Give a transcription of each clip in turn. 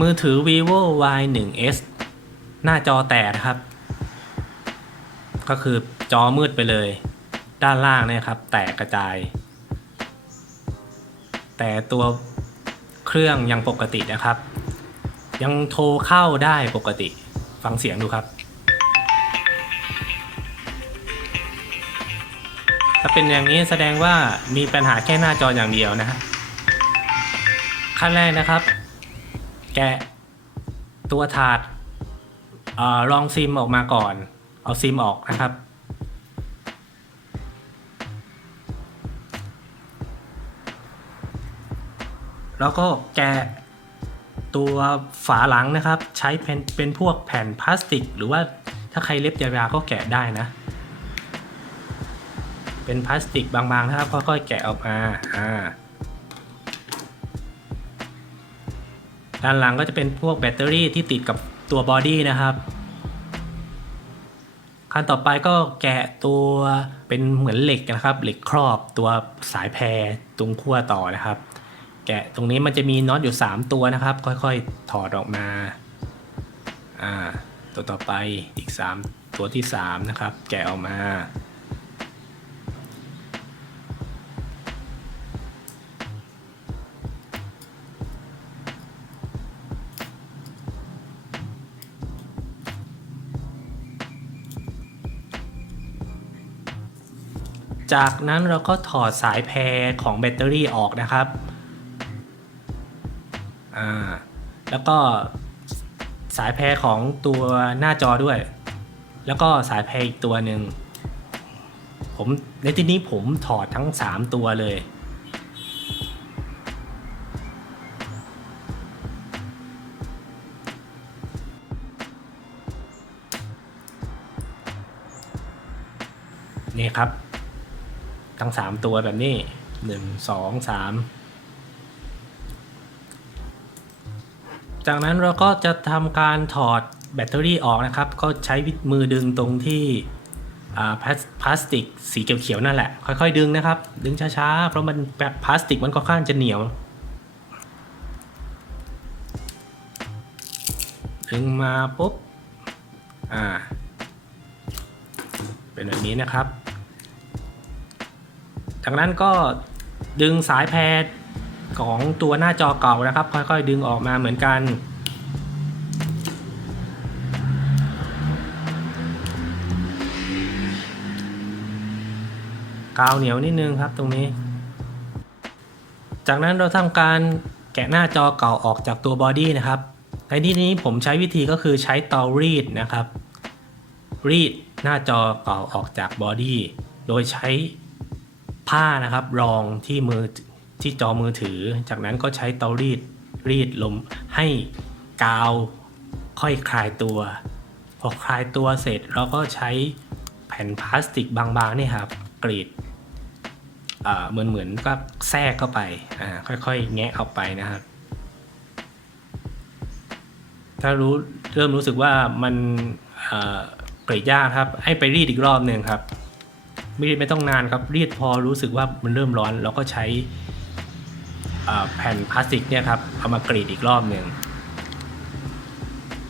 มือถือ vivo y 1 s หน้าจอแตกครับ ก็คือจอมืดไปเลย ด้านล่างเนี่ยครับ แตกกระจาย แต่ตัวเครื่องยังปกตินะครับ ยังโทรเข้าได้ปกติ ฟังเสียงดูครับ ถ้าเป็นอย่างนี้แสดงว่ามีปัญหาแค่หน้าจออย่างเดียวนะฮะขั้นแรกนะครับ แกะตัวถาดเออลองซิมออกมาก่อน เอาซิมออกนะครับ แล้วก็แกะตัวฝาหลังนะครับ ใช้เป็นเป็นพวกแผ่นพลาสติก หรือว่าถ้าใครเล็บยาวๆก็แกะได้นะ เป็นพลาสติกบางๆนะครับค่อยๆแกะออกมาอ่า ด้านหลังก็จะเป็นพวกแบตเตอรี่ที่ติดกับตัวบอดี้นะครับขั้นต่อไปก็แกะตัวเป็นเหมือนเหล็กนะครับ เหล็กครอบตัวสายแพรตรงขั้วต่อนะครับ แกะตรงนี้มันจะมีน็อตอยู่ 3 ตัวนะครับ ค่อยๆถอดออกมาอ่าตัวต่อไปอีก 3 ตัวที่ 3 นะครับ แกะออกมา จากนั้นเราก็ถอดสายแพรของแบตเตอรี่ออกนะครับ อ่า แล้วก็สายแพรของตัวหน้าจอด้วย แล้วก็สายแพรอีกตัวหนึ่ง ผมในที่นี้ผมถอดทั้ง 3 ตัวเลย นี่ครับ ทั้ง3ตัวแบบนี้1 2 3จากนั้นเราก็จะทำการถอดแบตเตอรี่ออกนะครับ ก็ใช้มือดึงตรงที่พลาสพลาสติกสีเขียวๆนั่นแหละ ค่อยๆ ดึงนะครับ ดึงช้าๆ เพราะมันพลาสติกมันค่อนข้างจะเหนียว ดึงมาปุ๊บ อ่า เป็นแบบนี้นะครับ จากนั้นก็ดึงสายแพรของตัวหน้าจอเก่านะครับ ค่อยๆ ดึงออกมาเหมือนกัน กาวเหนียวนิดนึงครับตรงนี้ จากนั้นเราทำการแกะหน้าจอเก่าออกจากตัวบอดี้นะครับ ในที่นี้ผมใช้วิธีก็คือใช้เตารีดนะครับ รีดหน้าจอเก่าออกจากบอดี้โดยใช้ ผ้านะครับรองที่มือที่จอมือถือ จากนั้นก็ใช้เตารีดรีดลมให้กาวค่อยคลายตัว พอคลายตัวเสร็จเราก็ใช้แผ่นพลาสติกบางๆนี่ครับกรีดเหมือนเหมือนก็แทรกเข้าไปค่อยๆ แงะเข้าไปนะครับถ้ารู้เริ่มรู้สึกว่ามันกรีดยากครับ ให้ไปรีดอีกรอบหนึ่งครับ ไม่ไม่ต้องนานครับรีดพอรู้สึกว่ามันเริ่มร้อน เราก็ใช้แผ่นพลาสติกเนี่ยครับเอามากรีดอีกรอบหนึ่ง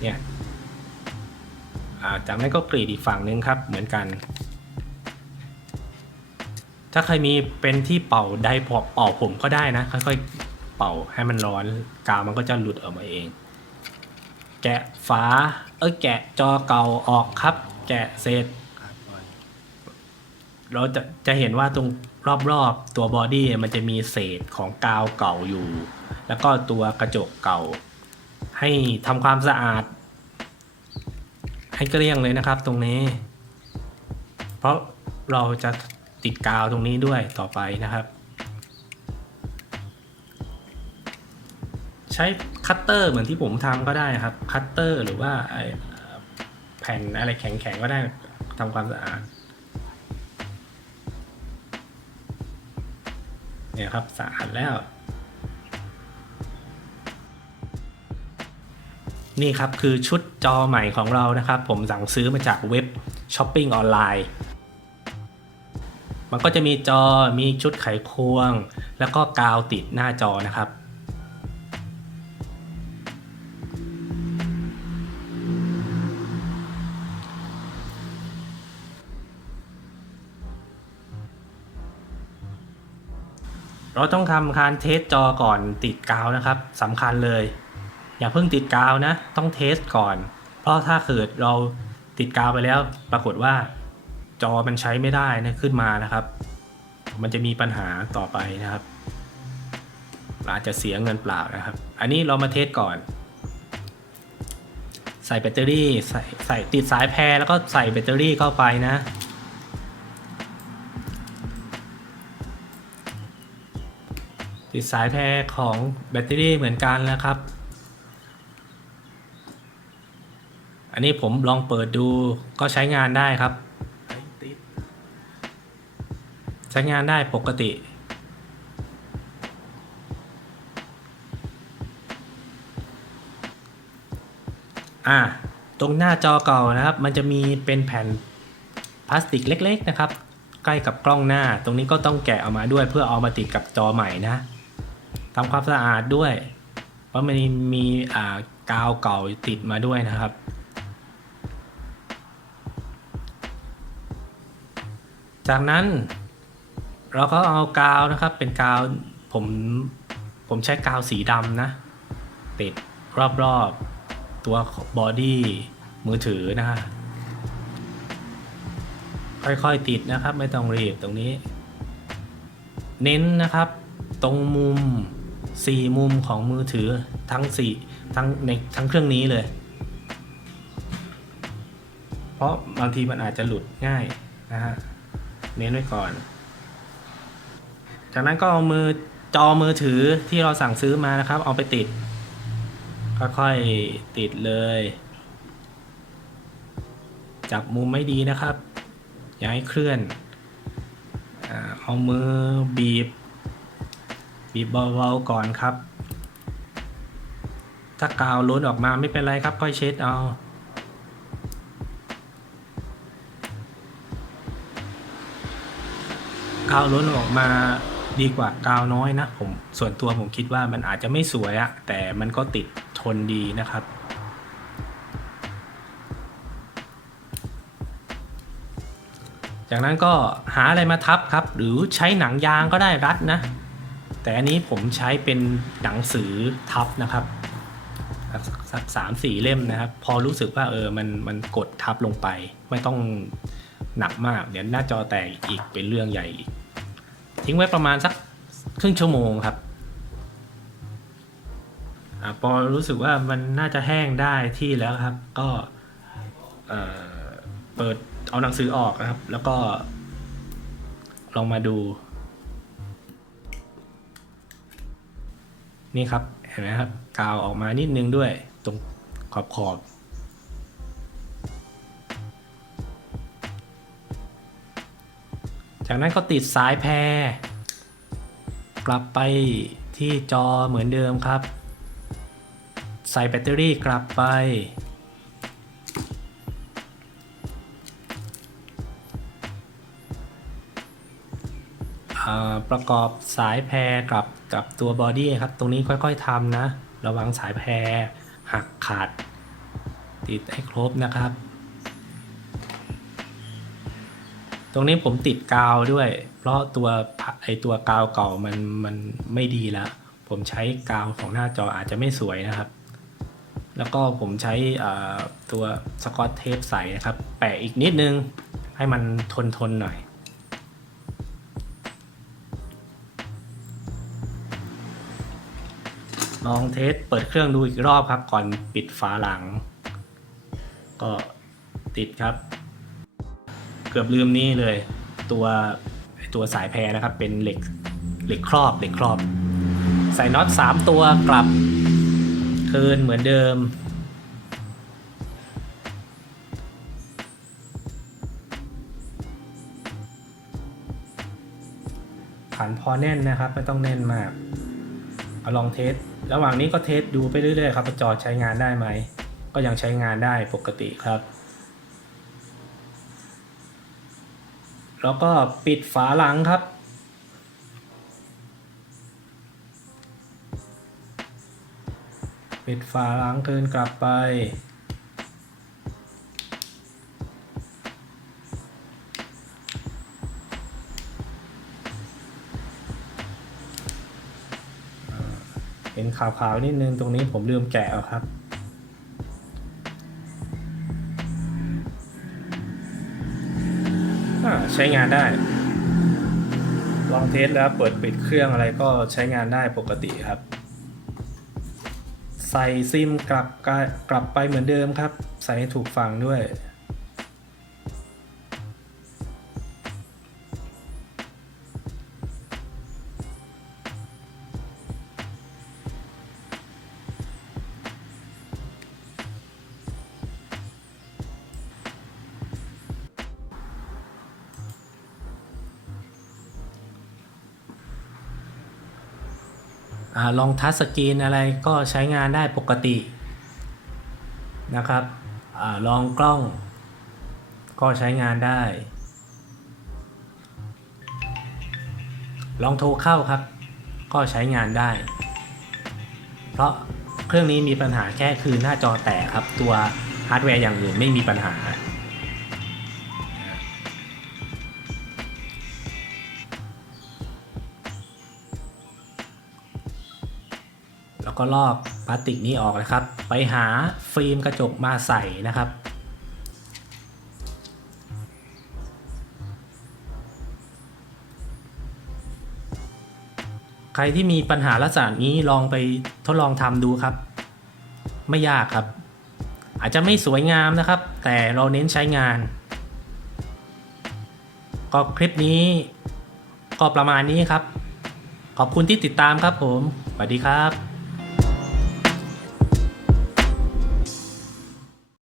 เนี่ยจากนั้นก็กรีดอีกฝั่งหนึ่งครับเหมือนกัน ถ้าใครมีเป็นที่เป่าไดร์เป่าผมก็ได้นะค่อยๆ เป่าให้มันร้อนกาวมันก็จะหลุดออกมาเอง แกะฝาเอ้ยแกะจอเก่าออกครับ แกะเสร็จ เราจะจะเห็นว่าตรงรอบๆตัวบอดี้มันจะมีเศษของกาวเก่าอยู่ แล้วก็ตัวกระจกเก่า ให้ทำความสะอาด ให้เกลี้ยงเลยนะครับตรงนี้ เพราะเราจะติดกาวตรงนี้ด้วยต่อไปนะครับ ใช้คัตเตอร์เหมือนที่ผมทำก็ได้ครับคัตเตอร์หรือว่าแผ่นอะไรแข็งๆก็ได้ทำความสะอาด เนี่ยครับสะอาดแล้ว นี่ครับคือชุดจอใหม่ของเรานะครับ ผมสั่งซื้อมาจากเว็บช้อปปิ้งออนไลน์มันก็จะมีจอมีชุดไขควง แล้วก็กาวติดหน้าจอนะครับ เราต้องทำการเทสจอก่อนติดกาวนะครับสำคัญเลย อย่าเพิ่งติดกาวนะ ต้องเทสก่อน เพราะถ้าเกิดเราติดกาวไปแล้ว ปรากฏว่า จอมันใช้ไม่ได้นะขึ้นมานะครับ มันจะมีปัญหาต่อไปนะครับอาจจะเสียเงินเปล่านะครับ อันนี้เรามาเทสก่อน ใส่แบตเตอรี่ใส่ใส่ติดสายแพรแล้วก็ใส่แบตเตอรี่เข้าไปนะ ติดสายแพรของแบตเตอรี่เหมือนกันนะครับ อันนี้ผมลองเปิดดูก็ใช้งานได้ครับ ใช้งานได้ปกติ อ่า ตรงหน้าจอเก่านะครับ มันจะมีเป็นแผ่นพลาสติกเล็ก ๆ นะครับใกล้กับกล้องหน้า ตรงนี้ก็ต้องแกะออกมาด้วยเพื่อเอามาติดกับจอใหม่นะ ทำความสะอาดด้วย เพราะมันมีอ่ากาวเก่าติดมาด้วยนะครับ จากนั้น เราก็เอากาวนะครับเป็นกาวผมผมใช้กาวสีดำนะ ติดรอบๆตัวบอดี้มือถือนะฮะค่อยๆติดนะครับ ไม่ต้องรีบตรงนี้ เน้นนะครับ ตรงมุม 4 มุมของมือถือทั้ง4ทั้งในทั้งเครื่องนี้เลย เพราะบางทีมันอาจจะหลุดง่ายนะฮะเน้นไว้ก่อน จากนั้นก็เอามือจอมือถือที่เราสั่งซื้อมานะครับ เอาไปติด ค่อยๆติดเลย จับมุมไม่ดีนะครับ อย่าให้เคลื่อน เอามือบีบ บีบเบาๆก่อนครับ ถ้ากาวล้นออกมาไม่เป็นไรครับ ค่อยเช็ดเอากาวล้นออกมาดีกว่ากาวน้อยนะผมส่วนตัวผมคิดว่ามันอาจจะไม่สวยอะแต่มันก็ติดทนดีนะครับ จากนั้นก็หาอะไรมาทับครับ หรือใช้หนังยางก็ได้รัดนะ แต่อันนี้ผมใช้เป็นหนังสือทับนะครับสักสามสี่เล่มนะครับ พอรู้สึกว่าเออมันมันกดทับลงไป ไม่ต้องหนักมาก เดี๋ยวหน้าจอแตกอีกเป็นเรื่องใหญ่อีก ทิ้งไว้ประมาณสักครึ่งชั่วโมงครับอพอรู้สึกว่ามันน่าจะแห้งได้ที่แล้วครับ ก็เอ่อเปิดเอาหนังสือออกนะครับ แล้วก็ลองมาดู นี่ครับเห็นไหมครับกาวออกมานิดนึงด้วยตรงขอบขอบจากนั้นก็ติดสายแพร กลับไปที่จอเหมือนเดิมครับ ใส่แบตเตอรี่กลับไป ประกอบสายแพรกับกับตัวบอดี้ครับ ตรงนี้ค่อยๆทำนะ ระวังสายแพรหักขาด ติดให้ครบนะครับ ตรงนี้ผมติดกาวด้วย เพราะตัวไอตัวกาวเก่ามันมันไม่ดีแล้ว ผมใช้กาวของหน้าจออาจจะไม่สวยนะครับ แล้วก็ผมใช้ตัวสกอตเทปใสนะครับ แปะอีกนิดนึงให้มันทนทนหน่อย ลองเทสเปิดเครื่องดูอีกรอบครับ ก่อนปิดฝาหลัง ก็ติดครับ เกือบลืมนี่เลย ตัวตัวสายแพรนะครับ เป็นเหล็กเหล็กครอบเหล็กครอบ ใส่น็อต3ตัวกลับคืนเหมือนเดิม ขันพอแน่นนะครับ ไม่ต้องแน่นมาก เอาลองเทส ระหว่างนี้ก็เทสดูไปเรื่อยๆครับว่าจอใช้งานได้ไหม ก็ยังใช้งานได้ปกติครับ แล้วก็ปิดฝาหลังครับ ปิดฝาหลังคืนกลับไป เห็นขาวๆนิดนึงตรงนี้ผมลืมแกะเอาครับใช้งานได้ ลองเทสแล้วเปิดปิดเครื่องอะไรก็ใช้งานได้ปกติครับ ใส่ซิมกลับกลับไปเหมือนเดิมครับ ใส่ถูกฝั่งด้วย ลองทัชสกรีนอะไรก็ใช้งานได้ปกตินะครับอลองกล้องก็ใช้งานได้ ลองโทรเข้าครับ ก็ใช้งานได้ เพราะเครื่องนี้มีปัญหาแค่คือหน้าจอแตกครับ ตัวฮาร์ดแวร์อย่างอื่นไม่มีปัญหา แล้วก็ลอกพลาสติกนี้ออกนะครับ ไปหาฟิล์มกระจกมาใส่นะครับ ใครที่มีปัญหาลักษณะนี้ลองไปทดลองทำดูครับ ไม่ยากครับ อาจจะไม่สวยงามนะครับ แต่เราเน้นใช้งาน ก็คลิปนี้ก็ประมาณนี้ครับ ขอบคุณที่ติดตามครับผม สวัสดีครับ